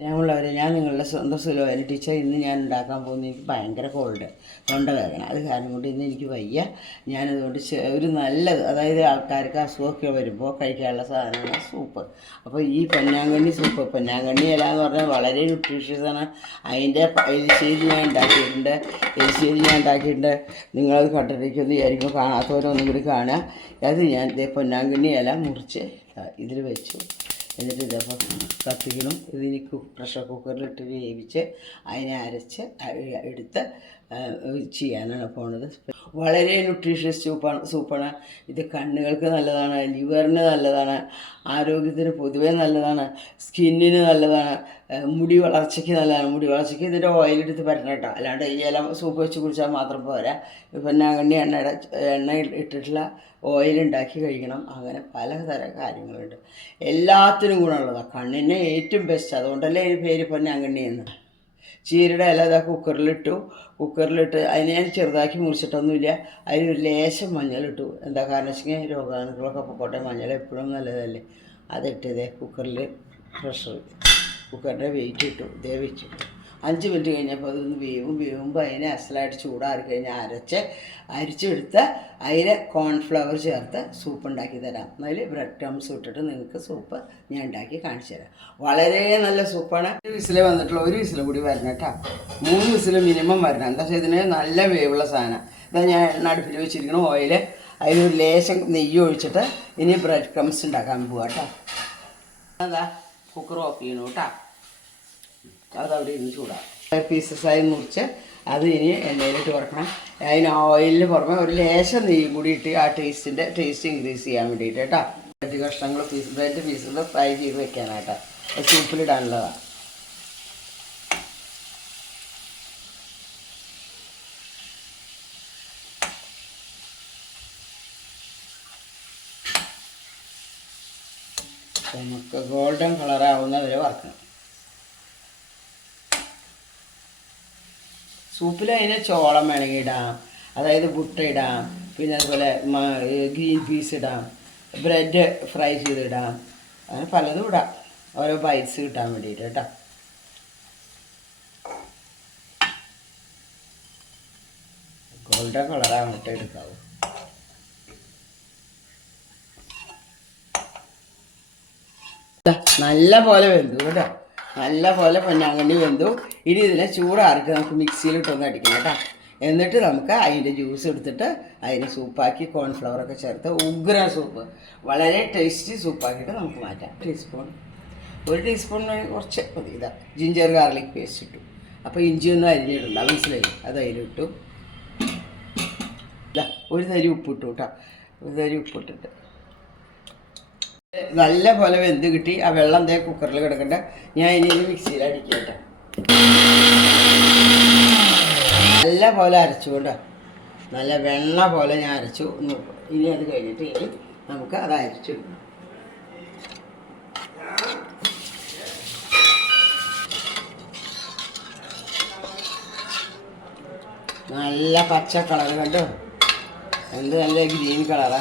സ്നേഹമുള്ളവരെ ഞാൻ നിങ്ങളുടെ സ്വന്തം സുലഭമായി ടീച്ചർ ഇന്ന് ഞാൻ ഉണ്ടാക്കാൻ പോകുന്ന എനിക്ക് ഭയങ്കര കോൾഡ് തൊണ്ടവേദന. അത് കാരണം കൊണ്ട് ഇന്ന് എനിക്ക് വയ്യ. ഞാനതുകൊണ്ട് ഒരു നല്ലത് അതായത് ആൾക്കാർക്ക് അസുഖമൊക്കെ വരുമ്പോൾ കഴിക്കാനുള്ള സാധനമാണ് സൂപ്പ്. അപ്പോൾ ഈ പൊന്നാങ്കണ്ണി സൂപ്പ് പൊന്നാങ്കണ്ണി ഇല എന്ന് പറഞ്ഞാൽ വളരെ ന്യൂട്രീഷ്യസാണ് അതിന്റെ എരിശ്ശേരി ഞാൻ ഉണ്ടാക്കിയിട്ടുണ്ട് എരിശ്ശേരി ഞാൻ ഉണ്ടാക്കിയിട്ടുണ്ട്. നിങ്ങളത് കണ്ടിരിക്കുന്നത് വിചാരിക്കുമ്പോൾ കാണാത്തവരൊന്നും കൂടി കാണുക. അത് ഞാൻ പൊന്നാങ്കണ്ണി ഇല മുറിച്ച് ഇതിൽ വെച്ചു. എന്നിട്ട് ഇതപ്പോൾ കത്തിക്കലും ഇതിന് പ്രഷർ കുക്കറിലിട്ട് വേവിച്ച് അതിനെ അരച്ച് എടുത്ത് ചെയ്യാനാണ് പോണത്. വളരെ ന്യൂട്രീഷ്യസ് സൂപ്പാണ് സൂപ്പാണ് ഇത് കണ്ണുകൾക്ക് നല്ലതാണ് ലിവറിന് നല്ലതാണ് ആരോഗ്യത്തിന് പൊതുവേ നല്ലതാണ് സ്കിന്നിന് നല്ലതാണ് മുടി വളർച്ചയ്ക്ക് നല്ലതാണ്. മുടി വളർച്ചയ്ക്ക് ഇതിന്റെ ഓയിലെടുത്ത് പറ്റണം കേട്ടോ. അല്ലാണ്ട് ഈ ഇല സൂപ്പ് വെച്ച് കുടിച്ചാൽ മാത്രം പോരാ. ഇപ്പം നാഗണ്ണി എണ്ണ എണ്ണ ഇട്ടിട്ടുള്ള ഓയിൽ ഉണ്ടാക്കി കഴിക്കണം. അങ്ങനെ പലതരം കാര്യങ്ങളുണ്ട്. എല്ലാത്തിനും ഗുണമുള്ളതാണ് കണ്ണിന് ഏറ്റവും ബെസ്റ്റ് അതുകൊണ്ടല്ലേ ഈ പേര് പൊന്നാങ്കണ്ണി എന്ന് ചീരയുടെ ഇല ഇതാ കുക്കറിലിട്ടു കുക്കറിലിട്ട് അതിനെ ഞാൻ ചെറുതാക്കി മുറിച്ചിട്ടൊന്നുമില്ല. അതിനൊരു ലേശം മഞ്ഞളിട്ടു. എന്താ കാരണം വെച്ചെങ്കിൽ രോഗാണുക്കളൊക്കെ പൊക്കോട്ടെ മഞ്ഞൾ എപ്പോഴും നല്ലതല്ലേ? അതിട്ടതേ കുക്കറിൽ പ്രഷർ കുക്കറിന്റെ വെയിറ്റ് ഇട്ടു. ഇതേ വെച്ചു അഞ്ച് മിനിറ്റ് കഴിഞ്ഞപ്പോൾ അതൊന്ന് വേവും വേവുമ്പോൾ അതിനെ അസലായിട്ട് ചൂടാറി കഴിഞ്ഞാൽ അരച്ച് അരിച്ചെടുത്ത് അതിൽ കോൺഫ്ലവർ ചേർത്ത് സൂപ്പ് ഉണ്ടാക്കി തരാം. അതിൽ ബ്രെഡ് ക്രംസ് ഇട്ടിട്ട് നിങ്ങൾക്ക് സൂപ്പ് ഞാൻ ഉണ്ടാക്കി കാണിച്ചു തരാം. വളരെ നല്ല സൂപ്പാണ് ഒരു വിസിൽ വന്നിട്ടുള്ള ഒരു വിസിലും കൂടി വരണം കേട്ടോ. മൂന്ന് വിസിൽ മിനിമം വരണം. എന്താ വെച്ചാൽ ഇതിന് നല്ല വേവുള്ള സാധനം. ഇതാ ഞാൻ എണ്ണ അടുപ്പിൽ വെച്ചിരിക്കണം ഓയിൽ അതിലൊരു ലേശം നെയ്യ് ഒഴിച്ചിട്ട് ഇനി ബ്രെഡ് ക്രംസ് ഉണ്ടാക്കാൻ പോവാം കേട്ടോ. അതാ കുക്കർ ഓഫ് ചെയ്യണം കേട്ടോ. അതവിടെ ഇരുന്ന് പീസസ് പീസസായി മുറിച്ച് അത് ഇനി എണ്ണയിലിട്ട് വറക്കണം. അതിന് ഓയിലിന് പുറമെ ഒരു ലേശം നെയ്യും കൂടി ഇട്ട് ആ ടേസ്റ്റിന്റെ ടേസ്റ്റ് ഇൻക്രീസ് ചെയ്യാൻ വേണ്ടിയിട്ട് കേട്ടോ. ബ്രെഡ് കഷ്ണങ്ങൾ പീസ് ബ്രെഡ് പീസുകൾ ഫ്രൈ ചെയ്ത് വെക്കാനായിട്ട്. സൂപ്പിലിടാനുള്ളതാണ് നമുക്ക് ഗോൾഡൻ കളറാവുന്ന വരെ വറക്കണം. സൂപ്പിൽ അതിന് ചോളം വേണമെങ്കിൽ ഇടാം. അതായത് മുട്ട ഇടാം. പിന്നെ അതുപോലെ ഗ്രീൻ പീസ് ഇടാം. ബ്രെഡ് ഫ്രൈ ചെയ്തിടാം അങ്ങനെ പലതും ഇടാം. ഓരോ ബൈറ്റ്സ് കിട്ടാൻ വേണ്ടിയിട്ട് കേട്ടോ. ഗോൾഡൻ കളറാകട്ടെ എടുക്കാവൂ. ദാ, നല്ല പോലെ വെന്തു കേട്ടോ. നല്ല പോലെ പൊന്നാങ്കണ്ണി വെന്തു. ഇനി ഇതിനെ ചൂടാർക്ക് നമുക്ക് മിക്സിയിലിട്ടൊന്ന് അടിക്കണം കേട്ടോ. എന്നിട്ട് നമുക്ക് അതിന്റെ ജ്യൂസ് എടുത്തിട്ട് അതിന് സൂപ്പാക്കി കോൺഫ്ലവറൊക്കെ ചേർത്ത് ഉഗ്ര സൂപ്പ് വളരെ ടേസ്റ്റി സൂപ്പാക്കിയിട്ട് നമുക്ക് മാറ്റാം. ടീസ്പൂൺ ഒരു ടീസ്പൂണിന് കുറച്ച് മതി. ഇതാ ജിഞ്ചർ ഗാർലിക് പേസ്റ്റ് ഇട്ടു. അപ്പോൾ ഇഞ്ചി ഒന്നും അരിഞ്ഞിടണ്ട. മനസ്സിലായി അത് അതിലിട്ടു ഇതാ ഒരു തരി ഉപ്പിട്ടു കേട്ടോ. ഒരു തരി ഉപ്പിട്ടിട്ട്. നല്ല പോലെ വെന്ത് കിട്ടി. ആ വെള്ളം ദേ കുക്കറിൽ കിടക്കണ്ട. ഞാൻ ഇനി മിക്സിയിൽ അടിക്കട്ടെ നല്ല പോലെ അരച്ചുകൊണ്ട് നല്ല വെള്ള പോലെ ഞാൻ അരച്ചു. ഇനി അത് കഴിഞ്ഞിട്ട് ഇനി നമുക്ക് അത് അരച്ചു നല്ല പച്ച കളർ കണ്ടോ? എന്ത് നല്ല ഗ്രീൻ കളറാ.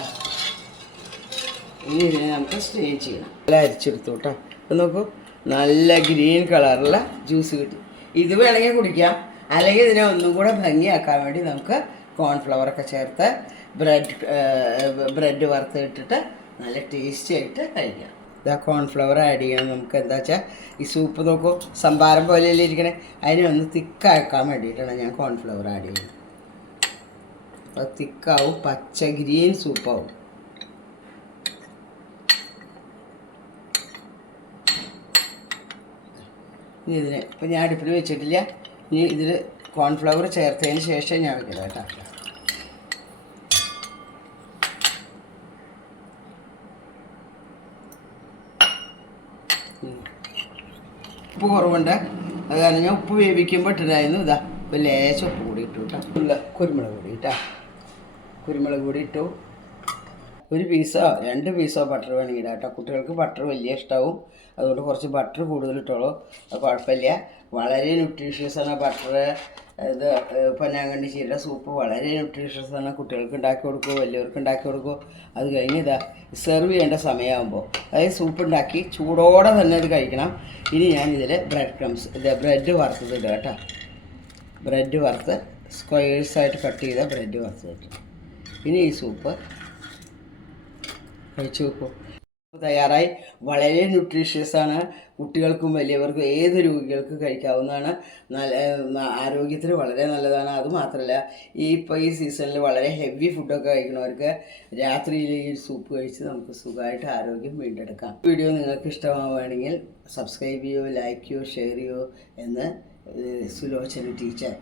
ഇനി നമുക്ക് ചെയ്യണം. നല്ല അരിച്ചെടുത്തു കേട്ടോ. നോക്കൂ. നല്ല ഗ്രീൻ കളറുള്ള ജ്യൂസ് കിട്ടി. ഇത് വേണമെങ്കിൽ കുടിക്കാം. അല്ലെങ്കിൽ ഇതിനെ ഒന്നും കൂടെ ഭംഗിയാക്കാൻ വേണ്ടി നമുക്ക് കോൺഫ്ലവറൊക്കെ ചേർത്ത് ബ്രെഡ് ബ്രെഡ് വറുത്ത് ഇട്ടിട്ട് നല്ല ടേസ്റ്റി ആയിട്ട് കഴിക്കാം. ഇതാ കോൺഫ്ലവർ ആഡ് ചെയ്യണം. നമുക്ക് എന്താ വെച്ചാൽ ഈ സൂപ്പ് നോക്കൂ. സംഭാരം പോലെയല്ലേ ഇരിക്കണേ. അതിനെ ഒന്ന് തിക്കാക്കാൻ വേണ്ടിയിട്ടാണ് ഞാൻ കോൺഫ്ലവർ ആഡ് ചെയ്യുന്നത്. അപ്പോൾ തിക്കാവും പച്ച ഗ്രീൻ സൂപ്പാവും ഇതിന് ഇപ്പം ഞാൻ അടുപ്പിൽ വെച്ചിട്ടില്ല. ഇനി ഇതിൽ കോൺഫ്ലവർ ചേർത്തതിന് ശേഷം ഞാൻ വെക്കണം കേട്ടോ. ഉപ്പ് കുറവുണ്ട്. അത് കാരണം ഞാൻ ഉപ്പ് വേവിക്കുമ്പോൾ ഇട്ടിട്ടായിരുന്നു ഇതാ ഇപ്പം ലേശം ഉപ്പ് കൂടി ഇട്ടു കേട്ടോ. കുരുമുളക് പൊടി ഇട്ടാ. കുരുമുളക് പൊടി ഇട്ടു. ഒരു പീസോ രണ്ട് പീസോ ബട്ടർ വേണമെങ്കിൽ കേട്ടോ. കുട്ടികൾക്ക് ബട്ടർ വലിയ ഇഷ്ടമാവും അതുകൊണ്ട് കുറച്ച് ബട്ടർ കൂടുതൽ ഇട്ടോളൂ. കുഴപ്പമില്ല. വളരെ ന്യൂട്രീഷ്യസ് ആണ് ബട്ടർ ഇത് പൊന്നാങ്കണ്ണി ചീരയുടെ സൂപ്പ് വളരെ ന്യൂട്രീഷ്യസ് ആണ്. കുട്ടികൾക്ക് ഉണ്ടാക്കി കൊടുക്കുക വലിയവർക്ക് ഉണ്ടാക്കി കൊടുക്കുക അത് കഴിഞ്ഞ് ഇതാ സെർവ് ചെയ്യേണ്ട സമയമാകുമ്പോൾ അതായത് സൂപ്പ് ഉണ്ടാക്കി ചൂടോടെ തന്നെ ഇത് കഴിക്കണം. ഇനി ഞാൻ ഇതിൽ ബ്രെഡ് ക്രംസ് ഇത് ബ്രെഡ് വറുത്തത് ഇടുക കേട്ടോ. ബ്രെഡ് വറുത്ത് സ്ക്വയേഴ്സായിട്ട് കട്ട് ചെയ്ത ബ്രെഡ് വറുത്ത് കിട്ടും ഇനി ഈ സൂപ്പ് കഴിച്ചു വെക്കും തയ്യാറായി. വളരെ ന്യൂട്രീഷ്യസ് ആണ്. കുട്ടികൾക്കും വലിയവർക്കും ഏത് രോഗികൾക്കും കഴിക്കാവുന്നതാണ്. നല്ല ആരോഗ്യത്തിന് വളരെ നല്ലതാണ്. അതുമാത്രമല്ല ഈ ഇപ്പോൾ ഈ സീസണിൽ വളരെ ഹെവി ഫുഡൊക്കെ കഴിക്കുന്നവർക്ക് രാത്രിയിൽ ഈ സൂപ്പ് കഴിച്ച് നമുക്ക് സുഖമായിട്ട് ആരോഗ്യം വീണ്ടെടുക്കാം. വീഡിയോ നിങ്ങൾക്ക് ഇഷ്ടമാവുകയാണെങ്കിൽ സബ്സ്ക്രൈബ് ചെയ്യോ ലൈക്ക് ചെയ്യോ ഷെയർ ചെയ്യോ എന്ന് സുലോചന ടീച്ചർ